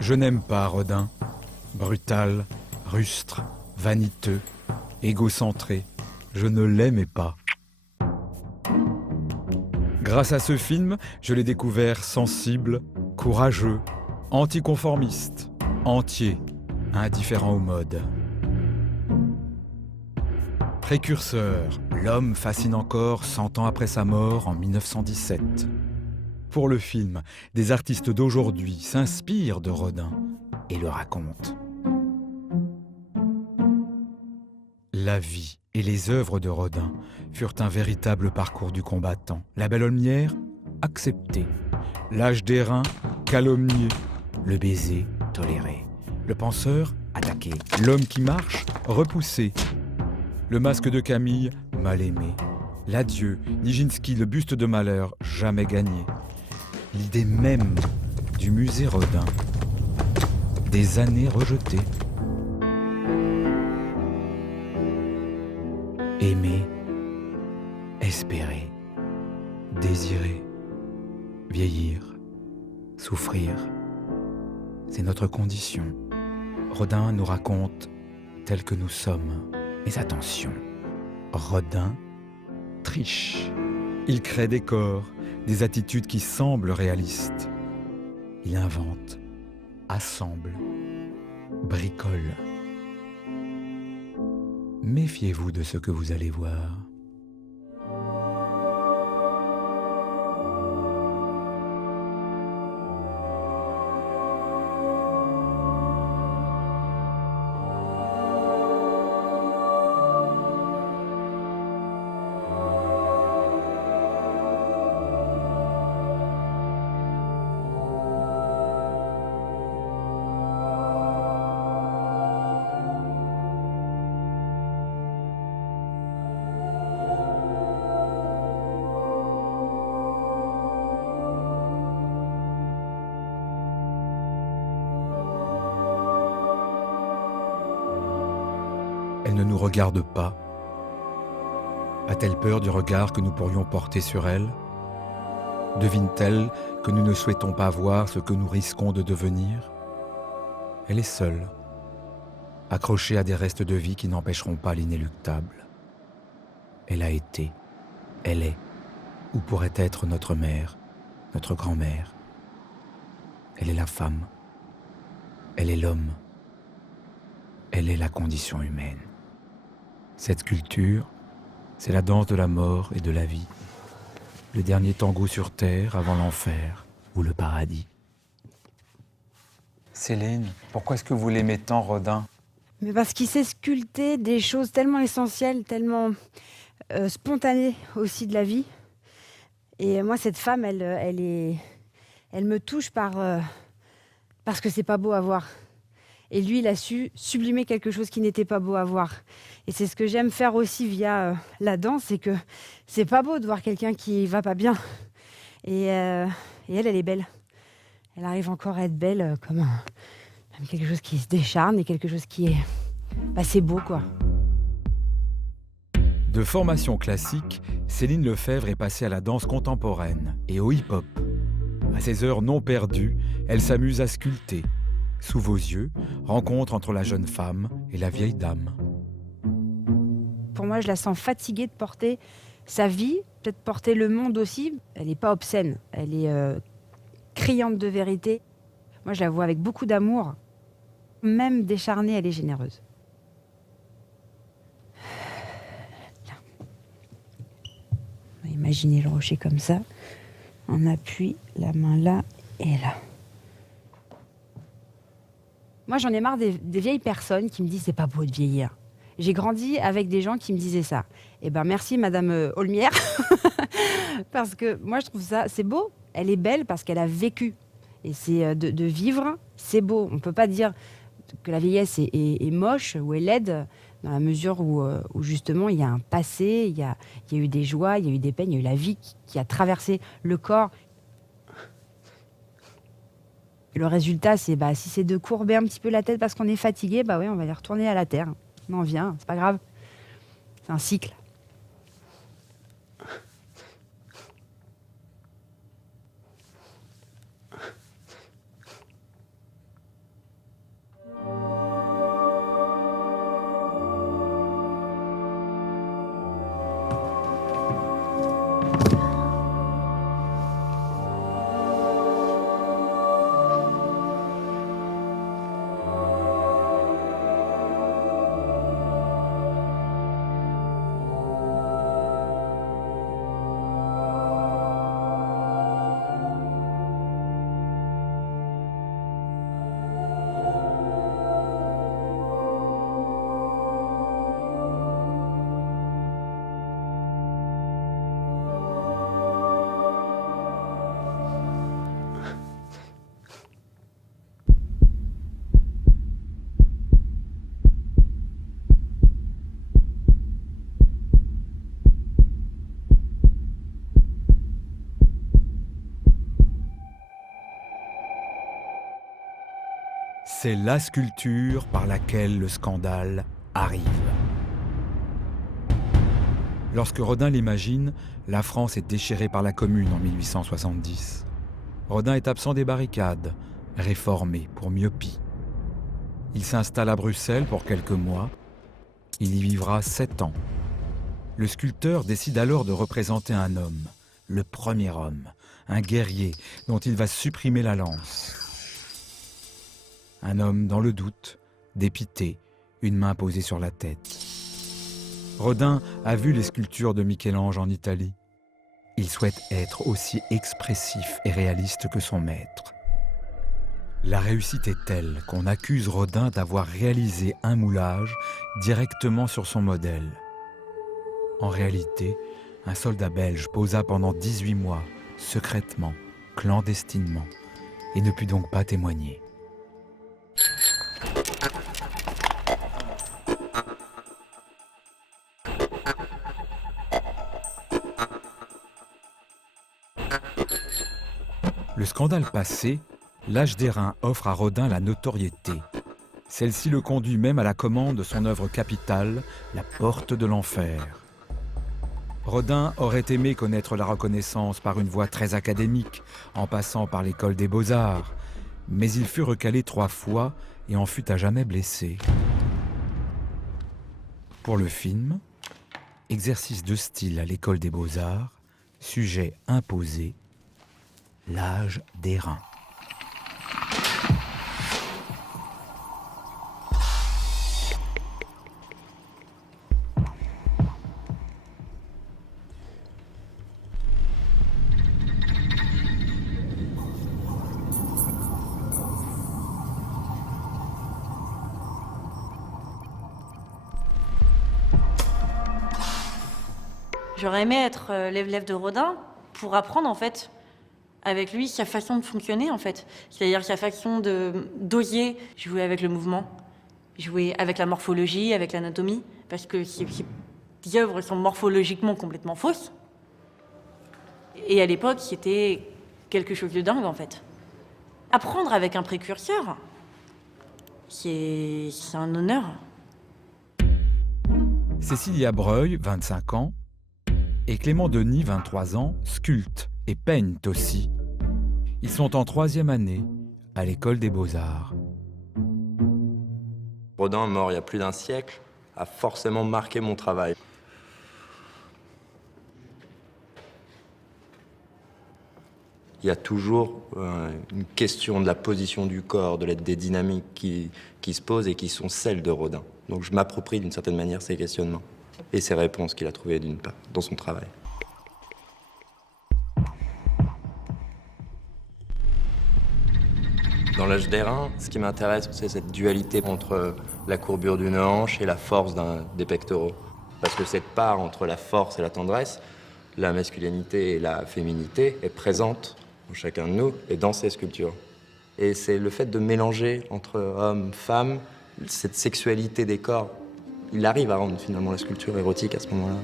Je n'aime pas Rodin. Brutal, rustre, vaniteux, égocentré. Je ne l'aimais pas. Grâce à ce film, je l'ai découvert sensible, courageux, anticonformiste, entier, indifférent aux modes. Précurseur, l'homme fascine encore 100 ans après sa mort en 1917. Pour le film, des artistes d'aujourd'hui s'inspirent de Rodin et le racontent. La vie et les œuvres de Rodin furent un véritable parcours du combattant. La belle Aulnières, acceptée. L'âge d'airain, calomnié. Le baiser, toléré. Le penseur, attaqué. L'homme qui marche, repoussé. Le masque de Camille, mal aimé. L'adieu, Nijinsky, le buste de malheur, jamais gagné. L'idée même du musée Rodin. Des années rejetées. Aimer, espérer, désirer, vieillir, souffrir, c'est notre condition. Rodin nous raconte tel que nous sommes. Mais attention, Rodin triche. Il crée des corps, des attitudes qui semblent réalistes. Il invente, assemble, bricole. Méfiez-vous de ce que vous allez voir. Elle ne nous regarde pas. A-t-elle peur du regard que nous pourrions porter sur elle? Devine-t-elle que nous ne souhaitons pas voir ce que nous risquons de devenir? Elle est seule, accrochée à des restes de vie qui n'empêcheront pas l'inéluctable. Elle a été, elle est, ou pourrait être notre mère, notre grand-mère. Elle est la femme, elle est l'homme, elle est la condition humaine. Cette culture, c'est la danse de la mort et de la vie, le dernier tango sur terre avant l'enfer ou le paradis. Céline, pourquoi est-ce que vous l'aimez tant, Rodin? Mais parce qu'il sait sculpter des choses tellement essentielles, tellement spontanées aussi de la vie. Et moi, cette femme, elle me touche parce que c'est pas beau à voir. Et lui, il a su sublimer quelque chose qui n'était pas beau à voir. Et c'est ce que j'aime faire aussi via la danse, c'est que c'est pas beau de voir quelqu'un qui va pas bien. Et elle est belle. Elle arrive encore à être belle comme même quelque chose qui se décharne et quelque chose qui est... c'est beau, quoi. De formation classique, Céline Lefebvre est passée à la danse contemporaine et au hip-hop. À ses heures non perdues, elle s'amuse à sculpter. Sous vos yeux, rencontre entre la jeune femme et la vieille dame. Pour moi, je la sens fatiguée de porter sa vie, peut-être porter le monde aussi. Elle n'est pas obscène, elle est criante de vérité. Moi, je la vois avec beaucoup d'amour. Même décharnée, elle est généreuse. Là. On va imaginer le rocher comme ça. On appuie la main là et là. Moi, j'en ai marre des vieilles personnes qui me disent « c'est pas beau de vieillir ». J'ai grandi avec des gens qui me disaient ça. Eh ben merci Madame Aulnières, parce que moi je trouve ça, c'est beau. Elle est belle parce qu'elle a vécu. Et c'est de vivre, c'est beau. On peut pas dire que la vieillesse est moche ou est laide, dans la mesure où justement il y a un passé, il y a eu des joies, il y a eu des peines, il y a eu la vie qui a traversé le corps. Et le résultat, c'est si c'est de courber un petit peu la tête parce qu'on est fatigué, oui, on va aller retourner à la terre. On en vient, c'est pas grave. C'est un cycle. C'est la sculpture par laquelle le scandale arrive. Lorsque Rodin l'imagine, la France est déchirée par la Commune en 1870. Rodin est absent des barricades, réformé pour myopie. Il s'installe à Bruxelles pour quelques mois. Il y vivra 7 ans. Le sculpteur décide alors de représenter un homme, le premier homme, un guerrier dont il va supprimer la lance. Un homme dans le doute, dépité, une main posée sur la tête. Rodin a vu les sculptures de Michel-Ange en Italie. Il souhaite être aussi expressif et réaliste que son maître. La réussite est telle qu'on accuse Rodin d'avoir réalisé un moulage directement sur son modèle. En réalité, un soldat belge posa pendant 18 mois, secrètement, clandestinement, et ne put donc pas témoigner. Le scandale passé, l'Âge d'airain offre à Rodin la notoriété. Celle-ci le conduit même à la commande de son œuvre capitale, La Porte de l'Enfer. Rodin aurait aimé connaître la reconnaissance par une voie très académique, en passant par l'école des beaux-arts, mais il fut recalé 3 fois et en fut à jamais blessé. Pour le film, exercice de style à l'école des beaux-arts, sujet imposé, l'Âge d'airain. J'aurais aimé être l'élève de Rodin pour apprendre en fait avec lui sa façon de fonctionner en fait. C'est-à-dire sa façon d'oser jouer avec le mouvement, jouer avec la morphologie, avec l'anatomie, parce que ces œuvres sont morphologiquement complètement fausses. Et à l'époque, c'était quelque chose de dingue en fait. Apprendre avec un précurseur, c'est un honneur. Cécilia Breuil, 25 ans, et Clément Denis, 23 ans, sculptent et peignent aussi. Ils sont en 3e année à l'école des beaux-arts. Rodin, mort il y a plus d'un siècle, a forcément marqué mon travail. Il y a toujours une question de la position du corps, des dynamiques qui se posent et qui sont celles de Rodin. Donc je m'approprie d'une certaine manière ces questionnements et ces réponses qu'il a trouvées d'une part dans son travail. Dans l'Âge d'airain, ce qui m'intéresse, c'est cette dualité entre la courbure d'une hanche et la force des pectoraux. Parce que cette part entre la force et la tendresse, la masculinité et la féminité est présente en chacun de nous et dans ces sculptures. Et c'est le fait de mélanger entre hommes, femmes, cette sexualité des corps. Il arrive à rendre finalement la sculpture érotique à ce moment-là.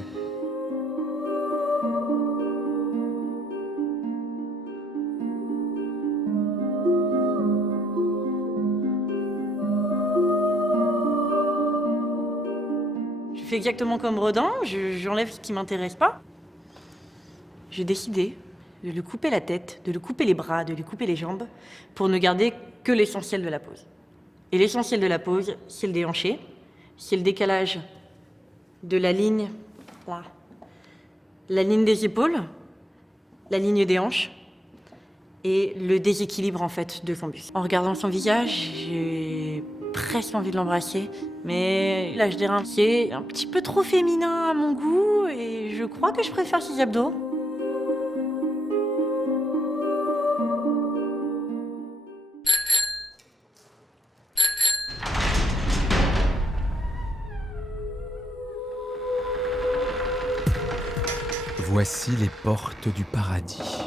Je fais exactement comme Rodin, j'enlève ce qui m'intéresse pas. J'ai décidé de lui couper la tête, de lui couper les bras, de lui couper les jambes, pour ne garder que l'essentiel de la pose. Et l'essentiel de la pose, c'est le déhanché, c'est le décalage de la ligne, là, la ligne des épaules, la ligne des hanches, et le déséquilibre en fait de son buste. En regardant son visage, j'ai presque envie de l'embrasser, mais l'Âge d'airain, c'est un petit peu trop féminin à mon goût, et je crois que je préfère ses abdos. Voici les portes du paradis.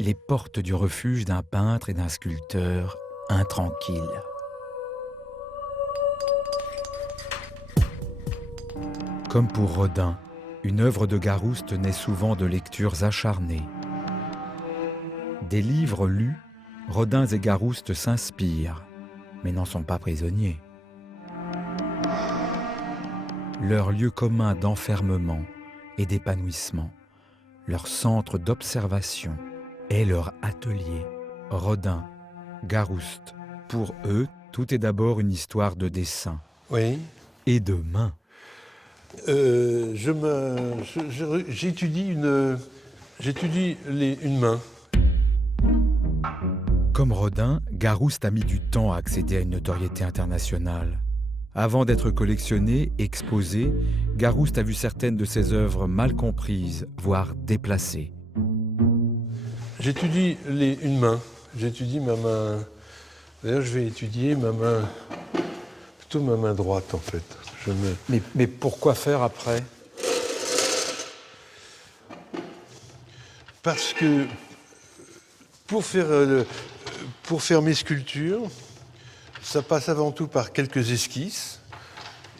Les portes du refuge d'un peintre et d'un sculpteur intranquilles. Comme pour Rodin, Une œuvre de Garouste naît souvent de lectures acharnées. Des livres lus, Rodin et Garouste s'inspirent, mais n'en sont pas prisonniers. Leur lieu commun d'enfermement et d'épanouissement, leur centre d'observation est leur atelier. Rodin, Garouste, pour eux, tout est d'abord une histoire de dessin Oui. et de main. J'étudie une main. Comme Rodin, Garouste a mis du temps à accéder à une notoriété internationale. Avant d'être collectionné, exposé, Garouste a vu certaines de ses œuvres mal comprises, voire déplacées. J'étudie une main. J'étudie ma main. D'ailleurs, je vais étudier ma main, plutôt ma main droite en fait. Mais pourquoi faire après? Parce que pour faire mes sculptures, ça passe avant tout par quelques esquisses.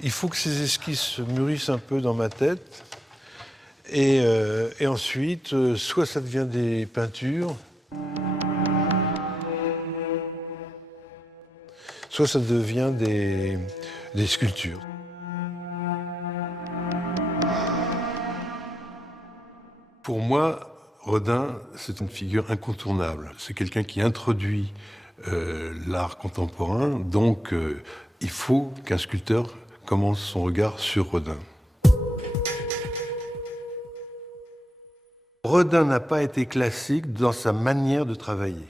Il faut que ces esquisses se mûrissent un peu dans ma tête. Et ensuite, soit ça devient des peintures, soit ça devient des sculptures. Pour moi, Rodin, c'est une figure incontournable. C'est quelqu'un qui introduit l'art contemporain, donc il faut qu'un sculpteur commence son regard sur Rodin. Rodin n'a pas été classique dans sa manière de travailler.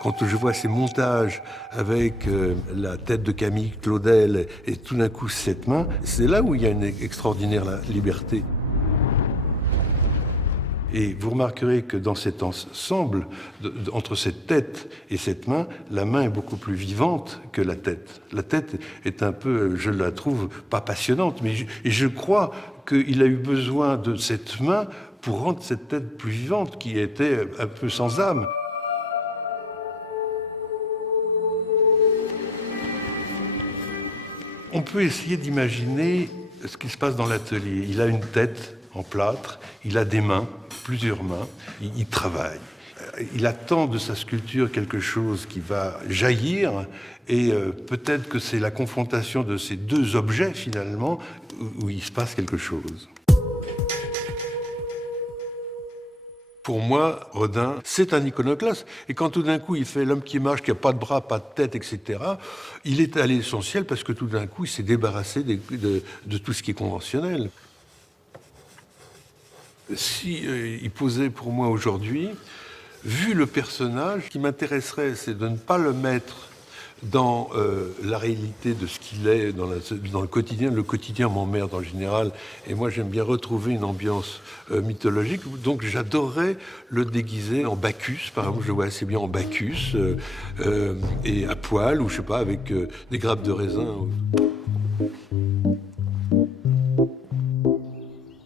Quand je vois ces montages avec la tête de Camille Claudel et tout d'un coup cette main, c'est là où il y a une extraordinaire liberté. Et vous remarquerez que dans cet ensemble, entre cette tête et cette main, la main est beaucoup plus vivante que la tête. La tête est un peu, je la trouve pas passionnante, mais je crois qu'il a eu besoin de cette main pour rendre cette tête plus vivante, qui était un peu sans âme. On peut essayer d'imaginer ce qui se passe dans l'atelier. Il a une tête en plâtre, il a des mains, plusieurs mains, il travaille. Il attend de sa sculpture quelque chose qui va jaillir, et peut-être que c'est la confrontation de ces deux objets, finalement, où il se passe quelque chose. Pour moi, Rodin, c'est un iconoclaste. Et quand tout d'un coup, il fait l'homme qui marche, qui n'a pas de bras, pas de tête, etc., il est à l'essentiel parce que tout d'un coup, il s'est débarrassé de tout ce qui est conventionnel. Si il posait pour moi aujourd'hui, vu le personnage, ce qui m'intéresserait, c'est de ne pas le mettre dans la réalité de ce qu'il est, dans le quotidien. Le quotidien m'emmerde en général, et moi j'aime bien retrouver une ambiance mythologique. Donc j'adorerais le déguiser en Bacchus, par exemple, je le vois assez bien en Bacchus, et à poil, ou je sais pas, avec des grappes de raisin.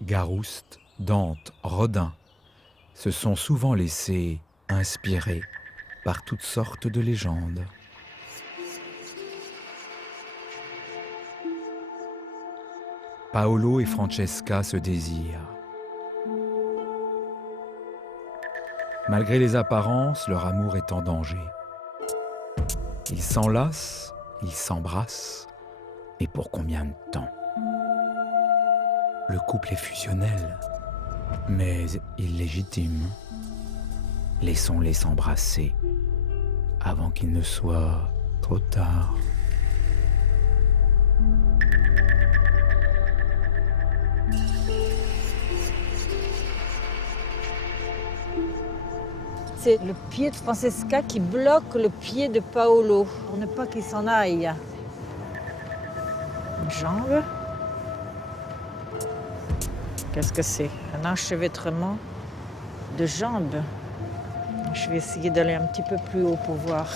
Garouste, Dante, Rodin se sont souvent laissés inspirer par toutes sortes de légendes. Paolo et Francesca se désirent. Malgré les apparences, leur amour est en danger. Ils s'enlacent, ils s'embrassent, et pour combien de temps? Le couple est fusionnel, mais illégitime. Laissons-les s'embrasser avant qu'il ne soit trop tard. C'est le pied de Francesca qui bloque le pied de Paolo pour ne pas qu'il s'en aille. Une jambe. Qu'est-ce que c'est? Un enchevêtrement de jambes. Je vais essayer d'aller un petit peu plus haut pour voir.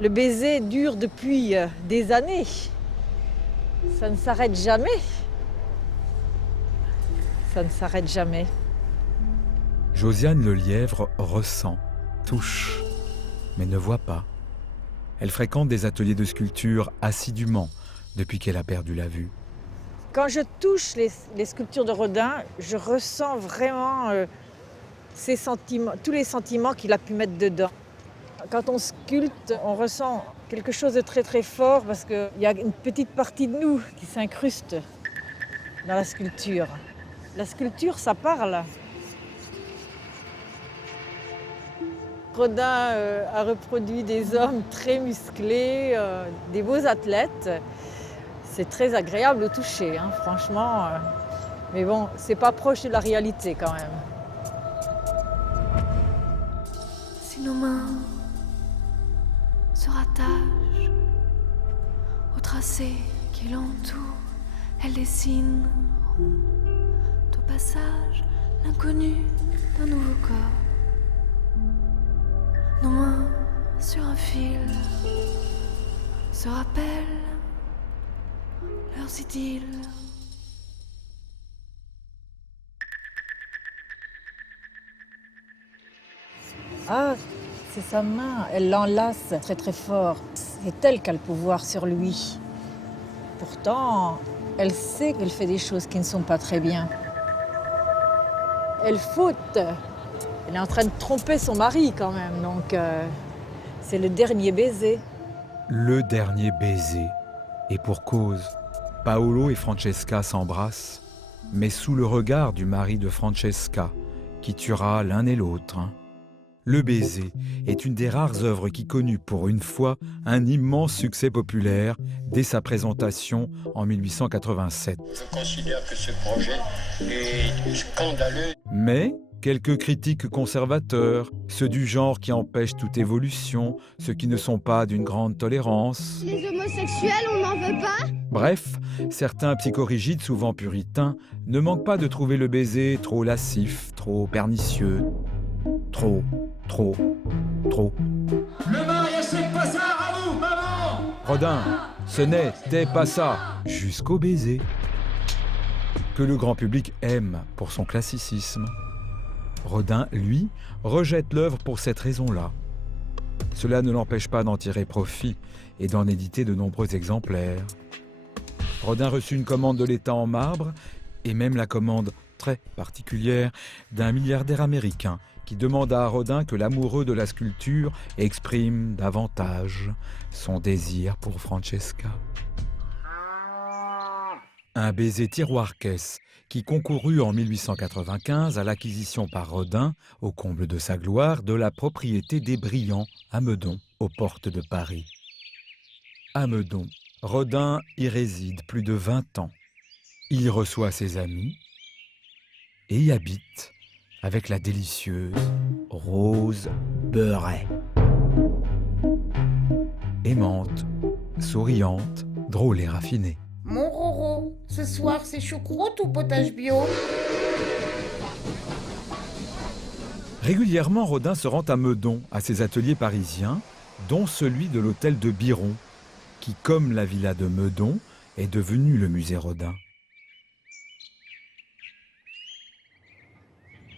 Le baiser dure depuis des années. Ça ne s'arrête jamais. Ça ne s'arrête jamais. Josiane Lelièvre ressent, touche, mais ne voit pas. Elle fréquente des ateliers de sculpture assidûment depuis qu'elle a perdu la vue. Quand je touche les sculptures de Rodin, je ressens vraiment ces sentiments, tous les sentiments qu'il a pu mettre dedans. Quand on sculpte, on ressent quelque chose de très très fort parce qu'il y a une petite partie de nous qui s'incruste dans la sculpture. La sculpture, ça parle. Rodin a reproduit des hommes très musclés, des beaux athlètes. C'est très agréable au toucher, hein, franchement. Mais bon, c'est pas proche de la réalité quand même. Si nos mains se rattachent au tracé qui l'entoure, elles dessineront au passage l'inconnu d'un nouveau corps. Nos mains sur un fil se rappellent leurs idylles. Ah, c'est sa main, elle l'enlace très très fort. C'est elle qui a le pouvoir sur lui. Pourtant, elle sait qu'elle fait des choses qui ne sont pas très bien. Elle faute. Elle est en train de tromper son mari quand même, donc c'est le dernier baiser. Le dernier baiser. Et pour cause, Paolo et Francesca s'embrassent, mais sous le regard du mari de Francesca, qui tuera l'un et l'autre. Le baiser est une des rares œuvres qui connut pour une fois un immense succès populaire dès sa présentation en 1887. Je considère que ce projet est scandaleux. Mais quelques critiques conservateurs, ceux du genre qui empêchent toute évolution, ceux qui ne sont pas d'une grande tolérance. Les homosexuels, on n'en veut pas? Bref, certains psychorigides, souvent puritains, ne manquent pas de trouver le baiser trop lascif, trop pernicieux, trop. Le mariage, c'est pas ça, à vous, maman! Rodin, ce n'était pas ça, jusqu'au baiser, que le grand public aime pour son classicisme. Rodin, lui, rejette l'œuvre pour cette raison-là. Cela ne l'empêche pas d'en tirer profit et d'en éditer de nombreux exemplaires. Rodin reçut une commande de l'État en marbre, et même la commande très particulière d'un milliardaire américain qui demanda à Rodin que l'amoureux de la sculpture exprime davantage son désir pour Francesca. Un baiser tiroir-caisse qui concourut en 1895 à l'acquisition par Rodin, au comble de sa gloire, de la propriété des Brillants à Meudon, aux portes de Paris. À Meudon, Rodin y réside plus de 20 ans. Il y reçoit ses amis et y habite avec la délicieuse Rose Beuret. Aimante, souriante, drôle et raffinée. Mon Roro, ce soir c'est choucroute ou potage bio? Régulièrement, Rodin se rend à Meudon, à ses ateliers parisiens, dont celui de l'hôtel de Biron, qui, comme la villa de Meudon, est devenu le musée Rodin.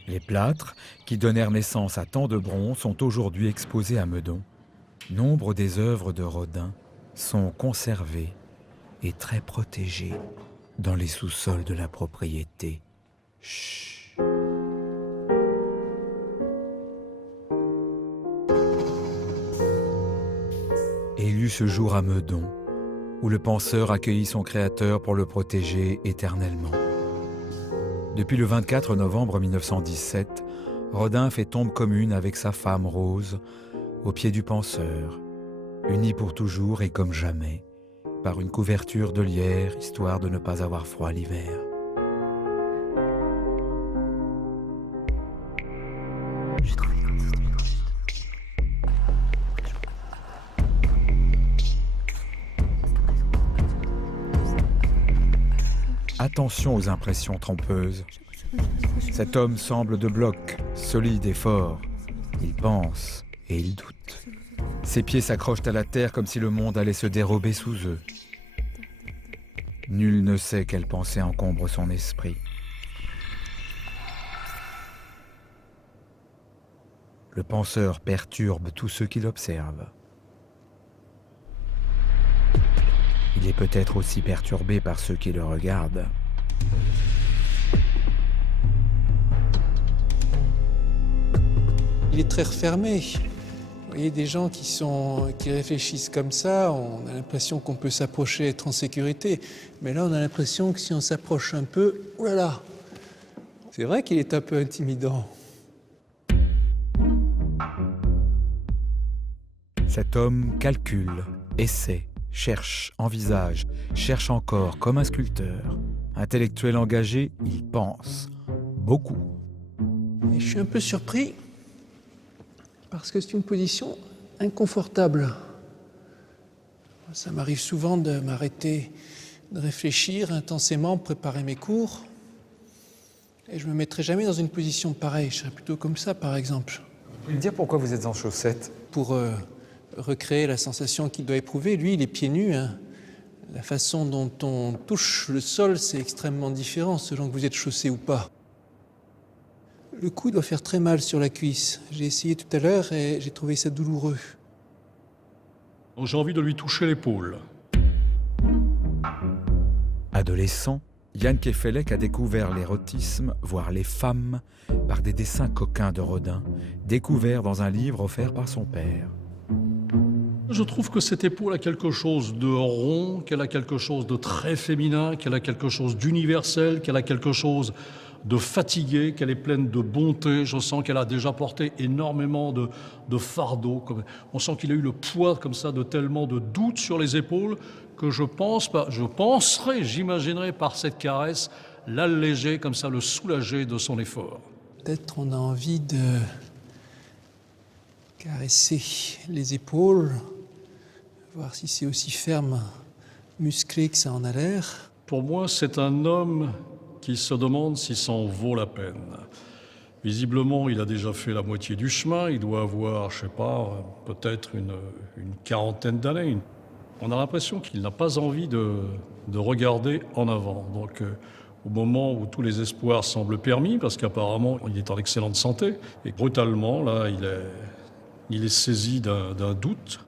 Les plâtres, qui donnèrent naissance à tant de bronzes, sont aujourd'hui exposés à Meudon. Nombre des œuvres de Rodin sont conservées et très protégées dans les sous-sols de la propriété. Chut. Et il y eut ce jour à Meudon, où le penseur accueillit son créateur pour le protéger éternellement. Depuis le 24 novembre 1917, Rodin fait tombe commune avec sa femme Rose, au pied du penseur, unis pour toujours et comme jamais, par une couverture de lierre, histoire de ne pas avoir froid l'hiver. Attention aux impressions trompeuses. Cet homme semble de bloc, solide et fort. Il pense et il doute. Ses pieds s'accrochent à la terre comme si le monde allait se dérober sous eux. Nul ne sait quelle pensée encombre son esprit. Le penseur perturbe tous ceux qui l'observent. Il est peut-être aussi perturbé par ceux qui le regardent. Il est très refermé. Vous voyez, des gens qui réfléchissent comme ça, on a l'impression qu'on peut s'approcher, être en sécurité. Mais là, on a l'impression que si on s'approche un peu, oh là là, c'est vrai qu'il est un peu intimidant. Cet homme calcule, essaie, cherche, envisage, cherche encore comme un sculpteur. Intellectuel engagé, il pense beaucoup. Et je suis un peu surpris parce que c'est une position inconfortable. Ça m'arrive souvent de m'arrêter, de réfléchir intensément, préparer mes cours. Et je ne me mettrai jamais dans une position pareille. Je serais plutôt comme ça, par exemple. Vous pouvez me dire pourquoi vous êtes en chaussettes? Pour recréer la sensation qu'il doit éprouver. Lui, il est pieds nus. La façon dont on touche le sol, c'est extrêmement différent selon que vous êtes chaussé ou pas. Le coup doit faire très mal sur la cuisse. J'ai essayé tout à l'heure et j'ai trouvé ça douloureux. J'ai envie de lui toucher l'épaule. Adolescent, Jan Kefelec a découvert l'érotisme, voire les femmes, par des dessins coquins de Rodin, découverts dans un livre offert par son père. Je trouve que cette épaule a quelque chose de rond, qu'elle a quelque chose de très féminin, qu'elle a quelque chose d'universel, qu'elle a quelque chose de fatigué, qu'elle est pleine de bonté. Je sens qu'elle a déjà porté énormément de fardeau. On sent qu'il a eu le poids comme ça de tellement de doutes sur les épaules que je penserais, j'imaginerais par cette caresse, l'alléger comme ça, le soulager de son effort. Peut-être on a envie de caresser les épaules, voir si c'est aussi ferme, musclé que ça en a l'air. Pour moi, c'est un homme qui se demande si ça en vaut la peine. Visiblement, il a déjà fait la moitié du chemin. Il doit avoir, je sais pas, peut-être une quarantaine d'années. On a l'impression qu'il n'a pas envie de regarder en avant. Donc, au moment où tous les espoirs semblent permis, parce qu'apparemment, il est en excellente santé, et brutalement, là, il est saisi d'un doute.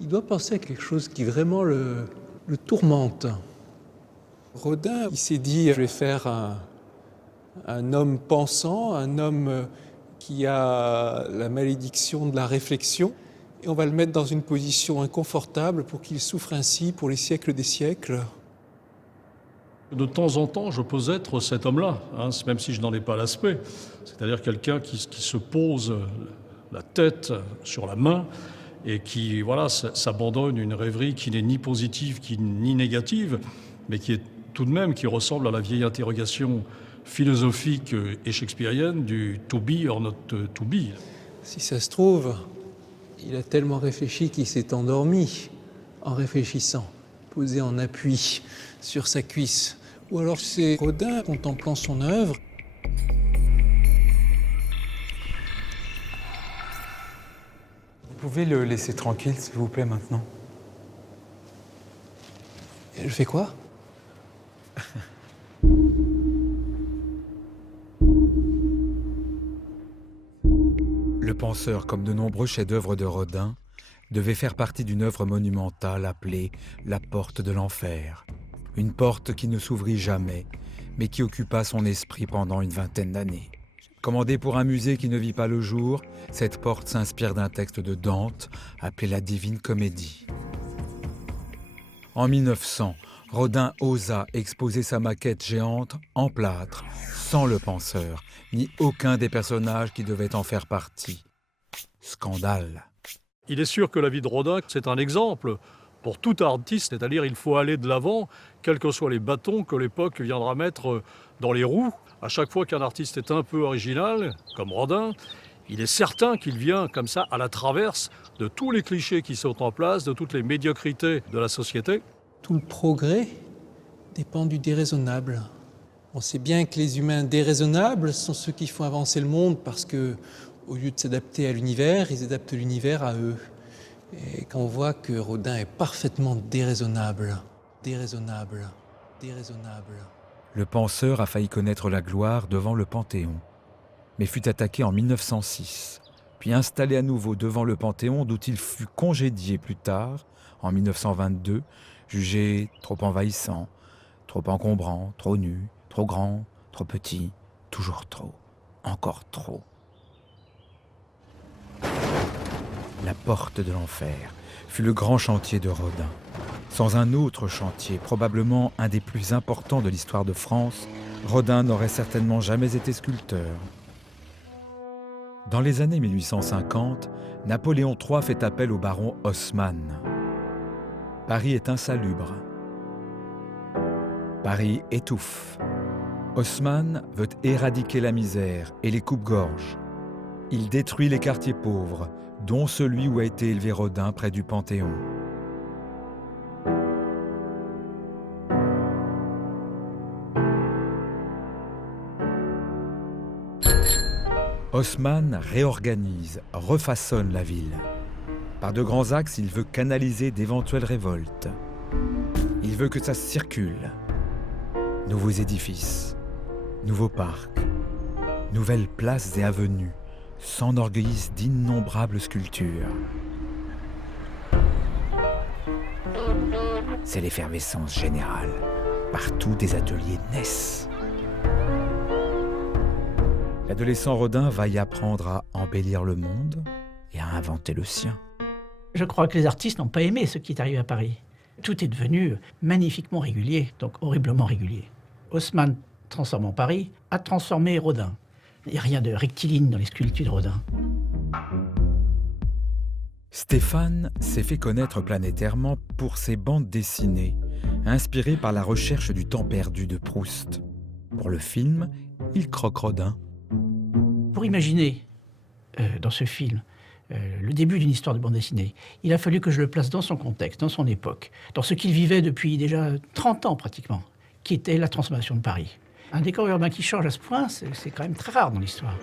Il doit penser à quelque chose qui vraiment le tourmente. Rodin, il s'est dit, je vais faire un homme pensant, un homme qui a la malédiction de la réflexion, et on va le mettre dans une position inconfortable pour qu'il souffre ainsi pour les siècles des siècles. De temps en temps, je peux être cet homme-là, même si je n'en ai pas l'aspect. C'est-à-dire quelqu'un qui se pose la tête sur la main et qui s'abandonne une rêverie qui n'est ni positive ni négative, mais qui est tout de même qui ressemble à la vieille interrogation philosophique et shakespearienne du to be or not to be. Si ça se trouve, il a tellement réfléchi qu'il s'est endormi en réfléchissant, posé en appui sur sa cuisse. Ou alors c'est Rodin contemplant son œuvre. Vous pouvez le laisser tranquille, s'il vous plaît, maintenant? Et je fais quoi? Le penseur, comme de nombreux chefs-d'œuvre de Rodin, devait faire partie d'une œuvre monumentale appelée La Porte de l'Enfer. Une porte qui ne s'ouvrit jamais, mais qui occupa son esprit pendant une vingtaine d'années. Commandée pour un musée qui ne vit pas le jour, cette porte s'inspire d'un texte de Dante appelé la Divine Comédie. En 1900, Rodin osa exposer sa maquette géante en plâtre, sans le penseur, ni aucun des personnages qui devaient en faire partie. Scandale. Il est sûr que la vie de Rodin, c'est un exemple pour tout artiste, c'est-à-dire il faut aller de l'avant, quels que soient les bâtons que l'époque viendra mettre dans les roues. À chaque fois qu'un artiste est un peu original, comme Rodin, il est certain qu'il vient comme ça à la traverse de tous les clichés qui sont en place, de toutes les médiocrités de la société. Tout le progrès dépend du déraisonnable. On sait bien que les humains déraisonnables sont ceux qui font avancer le monde parce que, au lieu de s'adapter à l'univers, ils adaptent l'univers à eux. Et quand on voit que Rodin est parfaitement déraisonnable, déraisonnable. Le penseur a failli connaître la gloire devant le Panthéon, mais fut attaqué en 1906, puis installé à nouveau devant le Panthéon d'où il fut congédié plus tard, en 1922, jugé trop envahissant, trop encombrant, trop nu, trop grand, trop petit, toujours trop, encore trop. La porte de l'enfer fut le grand chantier de Rodin. Sans un autre chantier, probablement un des plus importants de l'histoire de France, Rodin n'aurait certainement jamais été sculpteur. Dans les années 1850, Napoléon III fait appel au baron Haussmann. Paris est insalubre. Paris étouffe. Haussmann veut éradiquer la misère et les coupe-gorges. Il détruit les quartiers pauvres, dont celui où a été élevé Rodin près du Panthéon. Haussmann réorganise, refaçonne la ville. Par de grands axes, il veut canaliser d'éventuelles révoltes. Il veut que ça circule. Nouveaux édifices, nouveaux parcs, nouvelles places et avenues s'enorgueillissent d'innombrables sculptures. C'est l'effervescence générale. Partout des ateliers naissent. L'adolescent Rodin va y apprendre à embellir le monde et à inventer le sien. Je crois que les artistes n'ont pas aimé ce qui est arrivé à Paris. Tout est devenu magnifiquement régulier, donc horriblement régulier. Haussmann, transformant Paris, a transformé Rodin. Il n'y a rien de rectiligne dans les sculptures de Rodin. Stéphane s'est fait connaître planétairement pour ses bandes dessinées, inspirées par la recherche du temps perdu de Proust. Pour le film, il croque Rodin. Pour imaginer, dans ce film, le début d'une histoire de bande dessinée, il a fallu que je le place dans son contexte, dans son époque, dans ce qu'il vivait depuis déjà 30 ans pratiquement, qui était la transformation de Paris. Un décor urbain qui change à ce point, c'est quand même très rare dans l'histoire.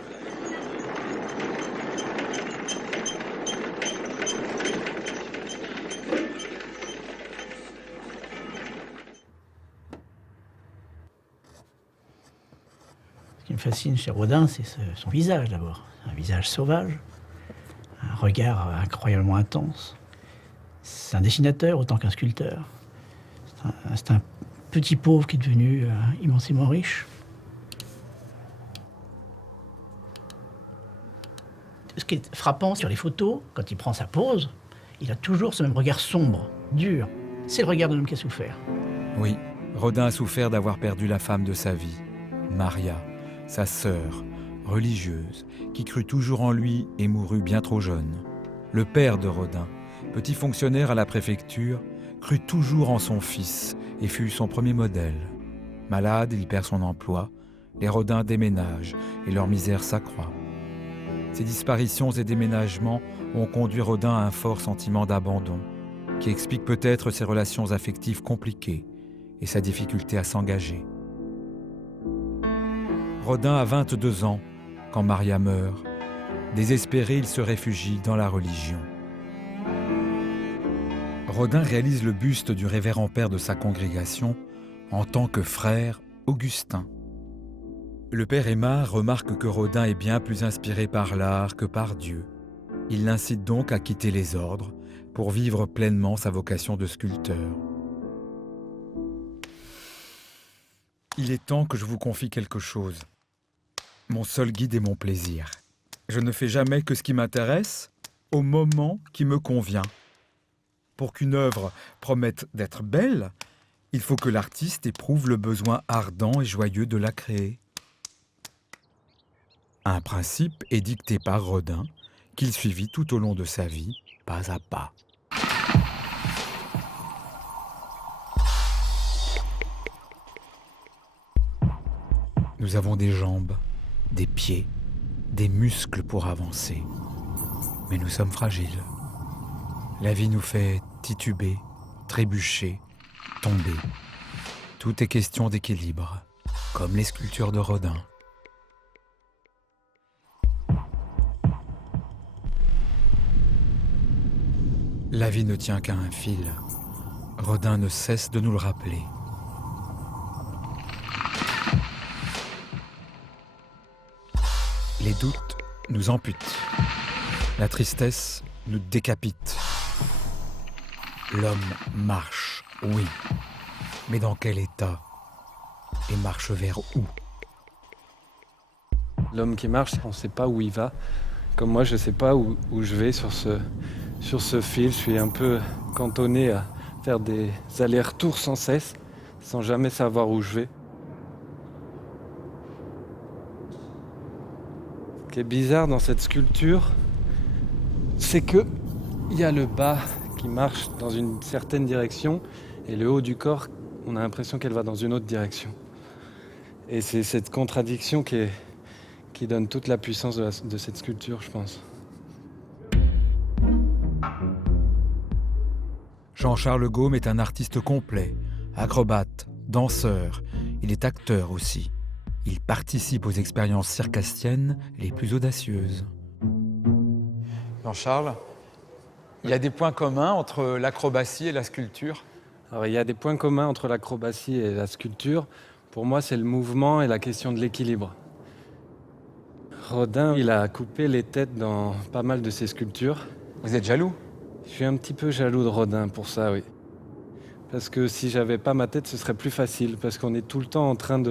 Ce qui me fascine chez Rodin, c'est son visage d'abord. Un visage sauvage, un regard incroyablement intense. C'est un dessinateur autant qu'un sculpteur. C'est un petit pauvre qui est devenu immensément riche. Ce qui est frappant sur les photos, quand il prend sa pose, il a toujours ce même regard sombre, dur. C'est le regard d'un homme qui a souffert. Oui, Rodin a souffert d'avoir perdu la femme de sa vie, Maria, sa sœur, religieuse, qui crut toujours en lui et mourut bien trop jeune. Le père de Rodin, petit fonctionnaire à la préfecture, crut toujours en son fils et fut son premier modèle. Malade, il perd son emploi, les Rodin déménagent et leur misère s'accroît. Ces disparitions et déménagements ont conduit Rodin à un fort sentiment d'abandon, qui explique peut-être ses relations affectives compliquées et sa difficulté à s'engager. Rodin a 22 ans quand Maria meurt. Désespéré, il se réfugie dans la religion. Rodin réalise le buste du révérend père de sa congrégation en tant que frère Augustin. Le père Aymar remarque que Rodin est bien plus inspiré par l'art que par Dieu. Il l'incite donc à quitter les ordres pour vivre pleinement sa vocation de sculpteur. Il est temps que je vous confie quelque chose. Mon seul guide est mon plaisir. Je ne fais jamais que ce qui m'intéresse au moment qui me convient. Pour qu'une œuvre promette d'être belle, il faut que l'artiste éprouve le besoin ardent et joyeux de la créer. Un principe édicté par Rodin, qu'il suivit tout au long de sa vie, pas à pas. Nous avons des jambes, des pieds, des muscles pour avancer. Mais nous sommes fragiles. La vie nous fait tituber, trébucher, tomber. Tout est question d'équilibre, comme les sculptures de Rodin. La vie ne tient qu'à un fil. Rodin ne cesse de nous le rappeler. Les doutes nous amputent. La tristesse nous décapite. L'homme marche, oui. Mais dans quel état? Et marche vers où? L'homme qui marche, on ne sait pas où il va. Comme moi, je ne sais pas où je vais sur ce fil. Je suis un peu cantonné à faire des allers-retours sans cesse, sans jamais savoir où je vais. Ce qui est bizarre dans cette sculpture, c'est qu'il y a le bas qui marche dans une certaine direction et le haut du corps, on a l'impression qu'elle va dans une autre direction. Et c'est cette contradiction qui donne toute la puissance de cette sculpture, je pense. Jean-Charles Gaume est un artiste complet, acrobate, danseur. Il est acteur aussi. Il participe aux expériences circassiennes les plus audacieuses. Jean-Charles, il y a des points communs entre l'acrobatie et la sculpture? Alors, il y a des points communs entre l'acrobatie et la sculpture. Pour moi, c'est le mouvement et la question de l'équilibre. Rodin, il a coupé les têtes dans pas mal de ses sculptures. Vous êtes jaloux? Je suis un petit peu jaloux de Rodin pour ça, oui. Parce que si j'avais pas ma tête, ce serait plus facile. Parce qu'on est tout le temps en train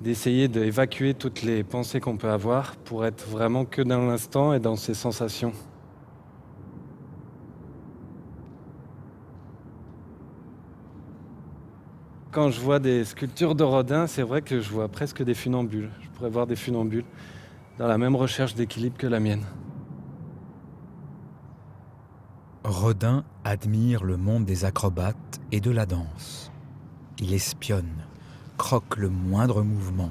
d'essayer d'évacuer toutes les pensées qu'on peut avoir pour être vraiment que dans l'instant et dans ses sensations. Quand je vois des sculptures de Rodin, c'est vrai que je vois presque des funambules. Je pourrais voir des funambules dans la même recherche d'équilibre que la mienne. Rodin admire le monde des acrobates et de la danse. Il espionne, croque le moindre mouvement.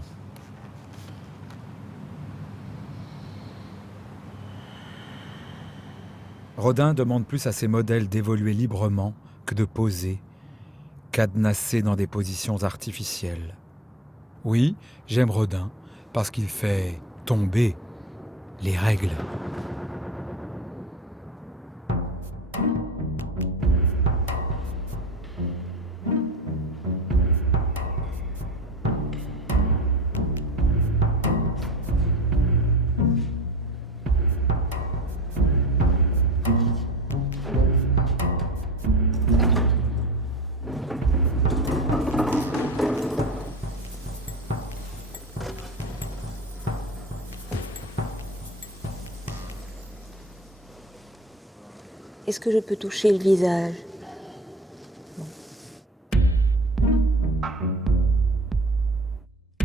Rodin demande plus à ses modèles d'évoluer librement que de poser, cadenassés dans des positions artificielles. Oui, j'aime Rodin parce qu'il fait tomber les règles. Est-ce que je peux toucher le visage?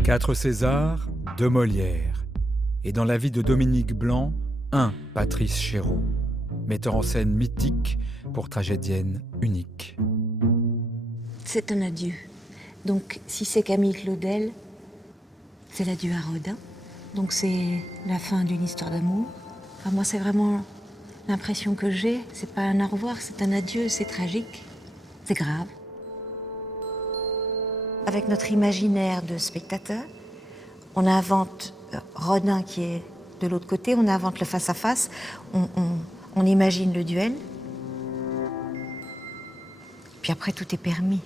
Quatre Césars, 2 Molières. Et dans la vie de Dominique Blanc, 1 Patrice Chéreau. Metteur en scène mythique pour tragédienne unique. C'est un adieu. Donc, si c'est Camille Claudel, c'est l'adieu à Rodin. Donc, c'est la fin d'une histoire d'amour. Enfin, moi, c'est vraiment l'impression que j'ai. C'est pas un au revoir, c'est un adieu. C'est tragique. C'est grave. Avec notre imaginaire de spectateur, on invente Rodin qui est de l'autre côté, on invente le face-à-face, on imagine le duel. Puis après, tout est permis.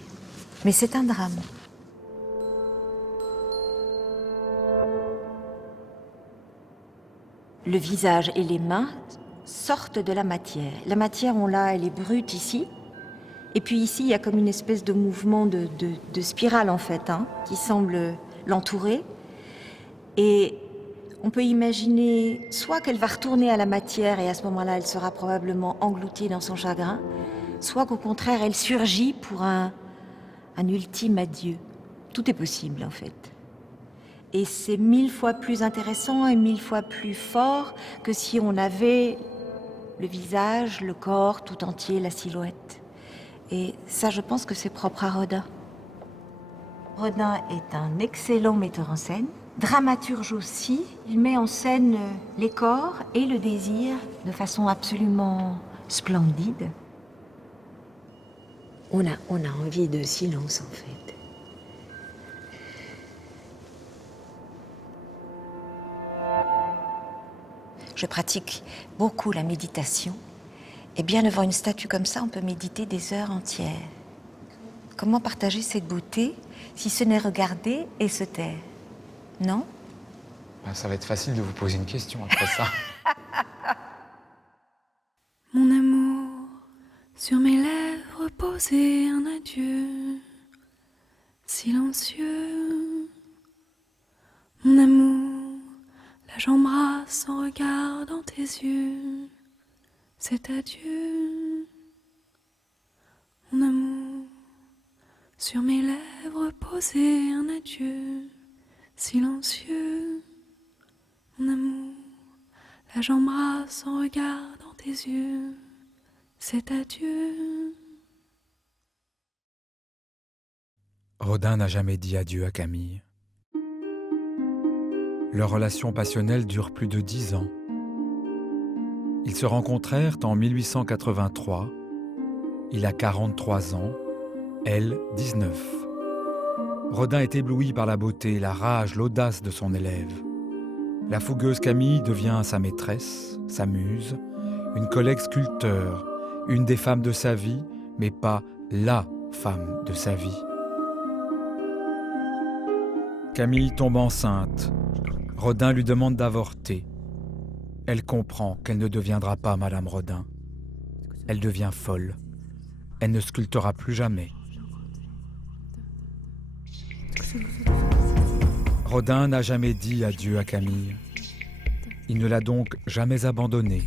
Mais c'est un drame. Le visage et les mains sortent de la matière. La matière, on l'a, elle est brute ici. Et puis ici, il y a comme une espèce de mouvement de spirale, en fait, qui semble l'entourer. Et on peut imaginer soit qu'elle va retourner à la matière et à ce moment-là, elle sera probablement engloutie dans son chagrin, soit qu'au contraire, elle surgit pour un ultime adieu. Tout est possible, en fait. Et c'est 1000 fois plus intéressant et 1000 fois plus fort que si on avait le visage, le corps tout entier, la silhouette. Et ça, je pense que c'est propre à Rodin. Rodin est un excellent metteur en scène, dramaturge aussi. Il met en scène les corps et le désir de façon absolument splendide. On a envie de silence, en fait. Je pratique beaucoup la méditation. Et bien devant une statue comme ça, on peut méditer des heures entières. Comment partager cette beauté si ce n'est regarder et se taire? Non? Ça va être facile de vous poser une question après ça. Mon amour, sur mes lèvres posez un adieu silencieux. Mon amour, là j'embrasse en regardant tes yeux cet adieu. Mon amour, sur mes lèvres posez un adieu silencieux. Mon amour, là j'embrasse en regardant tes yeux cet adieu. Rodin n'a jamais dit adieu à Camille. Leur relation passionnelle dure plus de 10 ans. Ils se rencontrèrent en 1883. Il a 43 ans, elle 19. Rodin est ébloui par la beauté, la rage, l'audace de son élève. La fougueuse Camille devient sa maîtresse, sa muse, une collègue sculpteur, une des femmes de sa vie, mais pas la femme de sa vie. Camille tombe enceinte. Rodin lui demande d'avorter. Elle comprend qu'elle ne deviendra pas Madame Rodin. Elle devient folle. Elle ne sculptera plus jamais. Rodin n'a jamais dit adieu à Camille. Il ne l'a donc jamais abandonnée.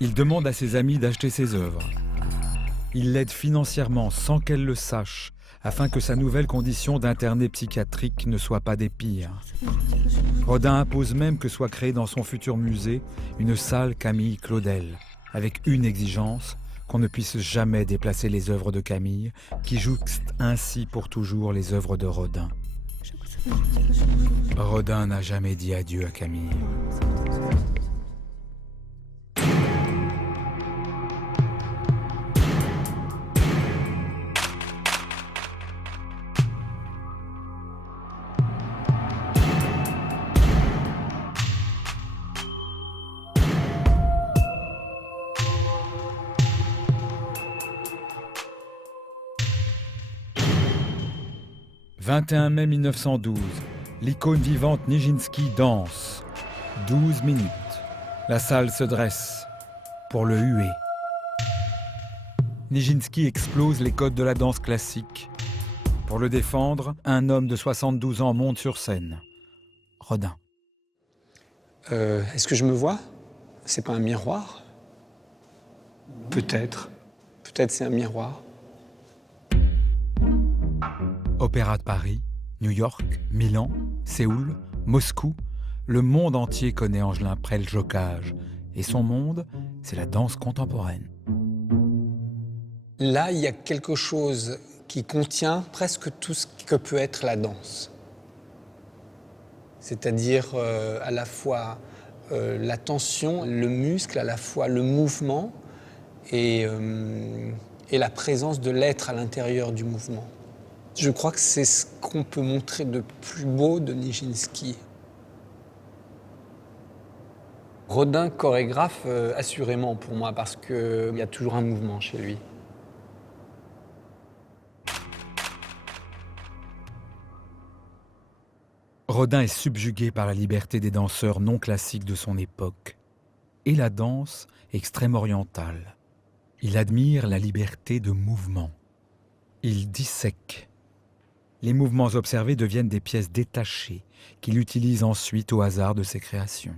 Il demande à ses amis d'acheter ses œuvres. Il l'aide financièrement sans qu'elle le sache, afin que sa nouvelle condition d'interné psychiatrique ne soit pas des pires. Rodin impose même que soit créée dans son futur musée une salle Camille Claudel, avec une exigence, qu'on ne puisse jamais déplacer les œuvres de Camille, qui jouxtent ainsi pour toujours les œuvres de Rodin. Rodin n'a jamais dit adieu à Camille. « 21 mai 1912, l'icône vivante Nijinsky danse. 12 minutes. La salle se dresse pour le huer. Nijinsky explose les codes de la danse classique. Pour le défendre, un homme de 72 ans monte sur scène. Rodin. Est-ce que je me vois? C'est pas un miroir? Peut-être. Peut-être c'est un miroir. Opéra de Paris, New York, Milan, Séoul, Moscou, le monde entier connaît Angelin Prel-Jocage. Et son monde, c'est la danse contemporaine. Là, il y a quelque chose qui contient presque tout ce que peut être la danse. C'est-à-dire à la fois la tension, le muscle, à la fois le mouvement et la présence de l'être à l'intérieur du mouvement. Je crois que c'est ce qu'on peut montrer de plus beau de Nijinsky. Rodin, chorégraphe, assurément pour moi, parce qu'il y a toujours un mouvement chez lui. Rodin est subjugué par la liberté des danseurs non classiques de son époque et la danse extrême-orientale. Il admire la liberté de mouvement. Il dissèque. Les mouvements observés deviennent des pièces détachées qu'il utilise ensuite au hasard de ses créations.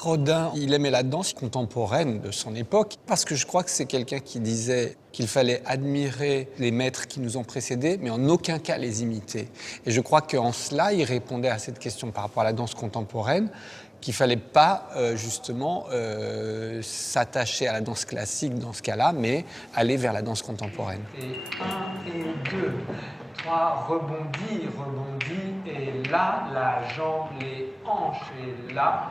Rodin, il aimait la danse contemporaine de son époque parce que je crois que c'est quelqu'un qui disait qu'il fallait admirer les maîtres qui nous ont précédés, mais en aucun cas les imiter. Et je crois qu'en cela, il répondait à cette question par rapport à la danse contemporaine, qu'il ne fallait pas justement s'attacher à la danse classique dans ce cas-là, mais aller vers la danse contemporaine. Et 1 et 2, 3, rebondis, et là, la jambe, les hanches, et là,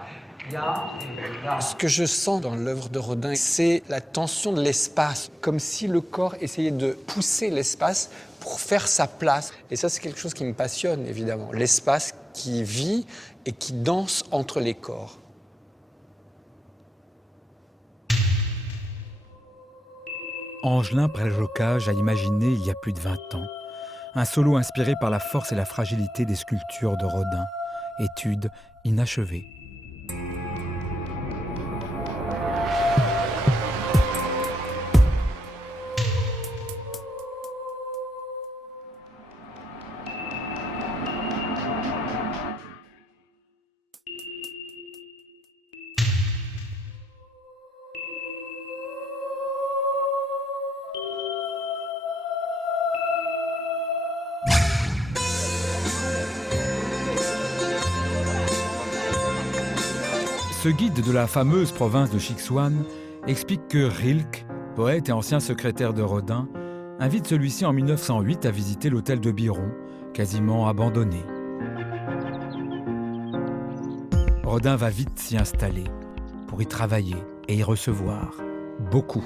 il y a et là. Ce que je sens dans l'œuvre de Rodin, c'est la tension de l'espace, comme si le corps essayait de pousser l'espace pour faire sa place. Et ça, c'est quelque chose qui me passionne, évidemment. L'espace qui vit et qui danse entre les corps. Angelin Préjocage a imaginé il y a plus de 20 ans un solo inspiré par la force et la fragilité des sculptures de Rodin, étude inachevée. Ce guide de la fameuse province de Chixouan explique que Rilke, poète et ancien secrétaire de Rodin, invite celui-ci en 1908 à visiter l'hôtel de Biron, quasiment abandonné. Rodin va vite s'y installer, pour y travailler et y recevoir beaucoup.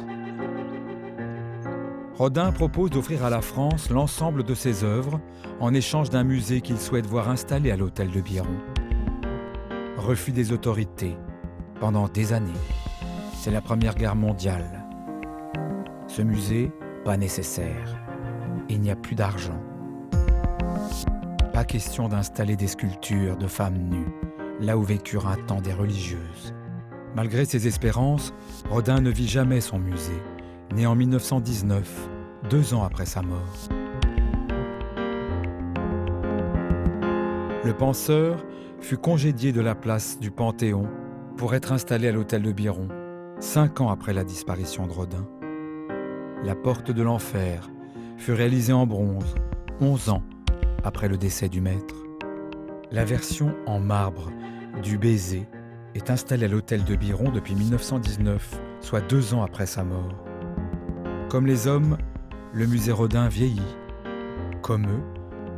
Rodin propose d'offrir à la France l'ensemble de ses œuvres en échange d'un musée qu'il souhaite voir installé à l'hôtel de Biron. Refus des autorités, pendant des années. C'est la Première Guerre mondiale. Ce musée, pas nécessaire. Il n'y a plus d'argent. Pas question d'installer des sculptures de femmes nues, là où vécurent un temps des religieuses. Malgré ses espérances, Rodin ne vit jamais son musée, né en 1919, 2 ans après sa mort. Le penseur fut congédié de la place du Panthéon pour être installé à l'hôtel de Biron, 5 ans après la disparition de Rodin. La porte de l'enfer fut réalisée en bronze, 11 ans après le décès du maître. La version en marbre du baiser est installée à l'hôtel de Biron depuis 1919, soit 2 ans après sa mort. Comme les hommes, le musée Rodin vieillit. Comme eux,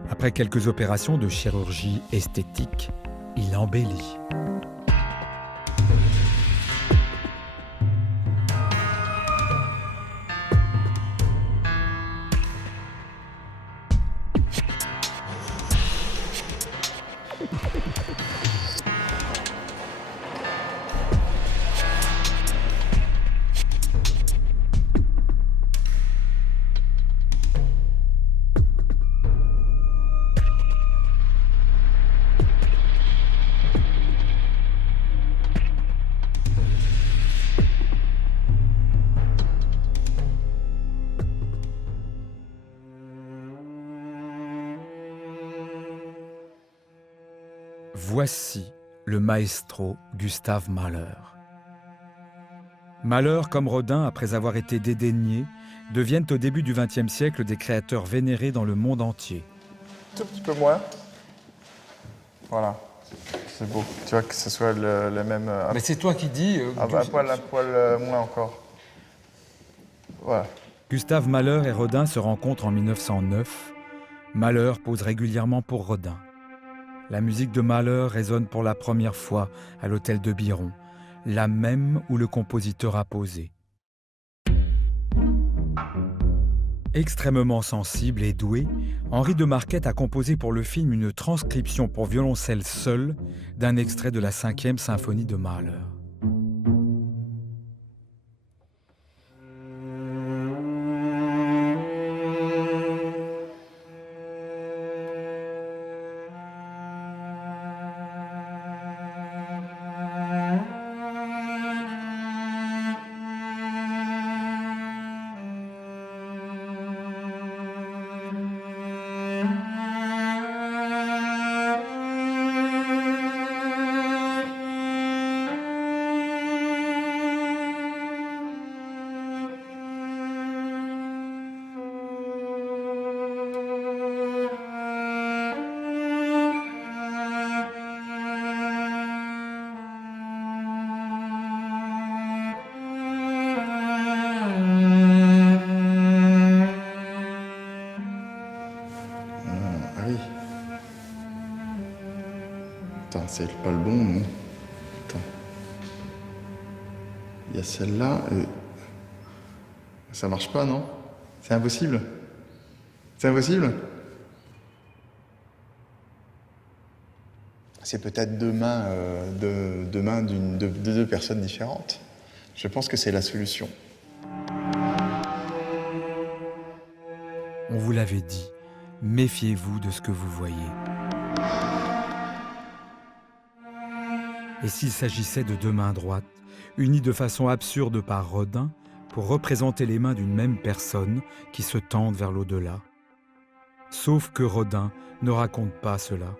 après quelques opérations de chirurgie esthétique, il embellit. Voici le maestro Gustav Mahler. Mahler, comme Rodin, après avoir été dédaignés, deviennent au début du XXe siècle des créateurs vénérés dans le monde entier. Tout petit peu moins. Voilà, c'est beau. Tu vois que ce soit le même... Mais c'est toi qui dis... un poil moins encore. Voilà. Gustav Mahler et Rodin se rencontrent en 1909. Mahler pose régulièrement pour Rodin. La musique de Mahler résonne pour la première fois à l'hôtel de Biron, là même où le compositeur a posé. Extrêmement sensible et doué, Henri de Marquette a composé pour le film une transcription pour violoncelle seul d'un extrait de la 5e symphonie de Mahler. oui. Attends, c'est pas le bon, non? Attends. Il y a celle-là. Ça marche pas, non? C'est impossible? C'est impossible? C'est peut-être deux mains, de deux personnes différentes. Je pense que c'est la solution. On vous l'avait dit, méfiez-vous de ce que vous voyez. Et s'il s'agissait de deux mains droites, unies de façon absurde par Rodin, pour représenter les mains d'une même personne qui se tendent vers l'au-delà? Sauf que Rodin ne raconte pas cela.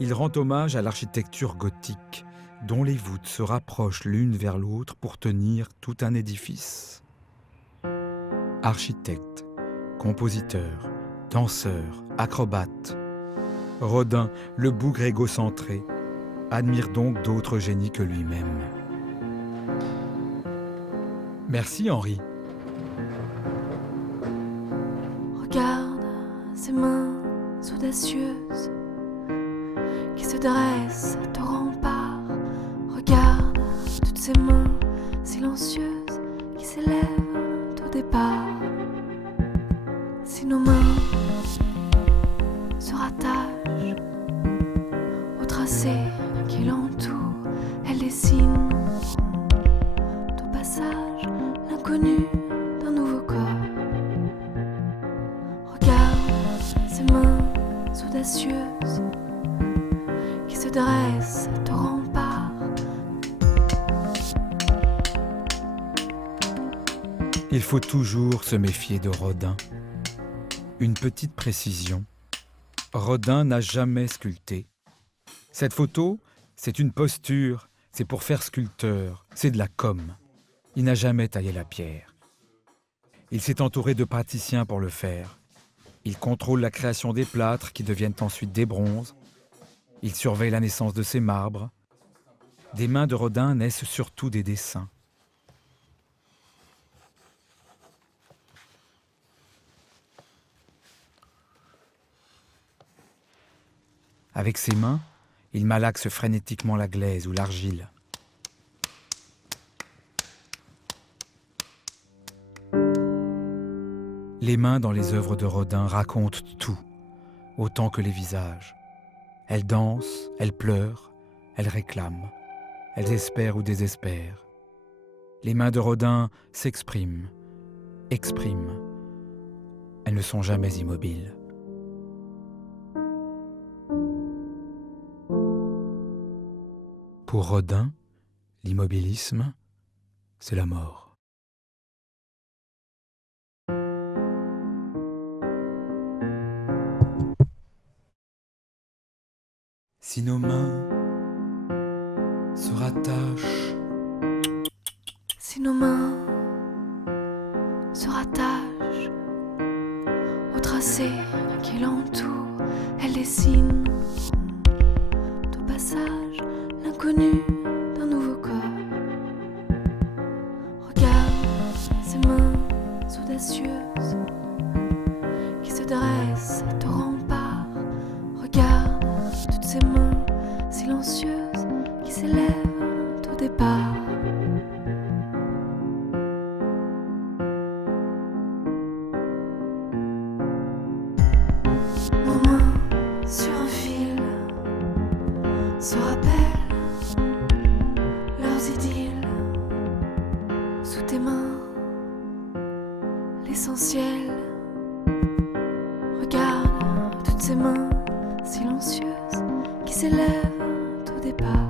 Il rend hommage à l'architecture gothique, dont les voûtes se rapprochent l'une vers l'autre pour tenir tout un édifice. Architecte, compositeur, danseur, acrobate, Rodin, le bougre égocentré, admire donc d'autres génies que lui-même. Merci Henri. Regarde ces mains audacieuses qui se dressent au rempart. Regarde toutes ces mains silencieuses qui s'élèvent au départ. Si nos mains se rattachent au tracé qui l'entoure, elles dessinent au passage l'inconnu d'un nouveau corps. Regarde ces mains audacieuses qui se dressent au rempart. Il faut toujours se méfier de Rodin. Une petite précision. Rodin n'a jamais sculpté. Cette photo, c'est une posture, c'est pour faire sculpteur, c'est de la com. Il n'a jamais taillé la pierre. Il s'est entouré de praticiens pour le faire. Il contrôle la création des plâtres qui deviennent ensuite des bronzes. Il surveille la naissance de ses marbres. Des mains de Rodin naissent surtout des dessins. Avec ses mains, il malaxe frénétiquement la glaise ou l'argile. Les mains dans les œuvres de Rodin racontent tout, autant que les visages. Elles dansent, elles pleurent, elles réclament, elles espèrent ou désespèrent. Les mains de Rodin s'expriment, expriment. Elles ne sont jamais immobiles. Pour Rodin, l'immobilisme, c'est la mort. Si nos mains se rattachent, Si nos mains se rattachent au tracé qui l'entoure, elles dessinent au passage l'inconnu d'un nouveau corps. Regarde ces mains audacieuses qui se dressent au rempart. Regarde toutes ces mains silencieuses qui s'élèvent au départ. Nos mains sur un fil se rappellent leurs idylles. Sous tes mains, l'essentiel. Regarde toutes ces mains silencieuses qui s'élèvent au départ.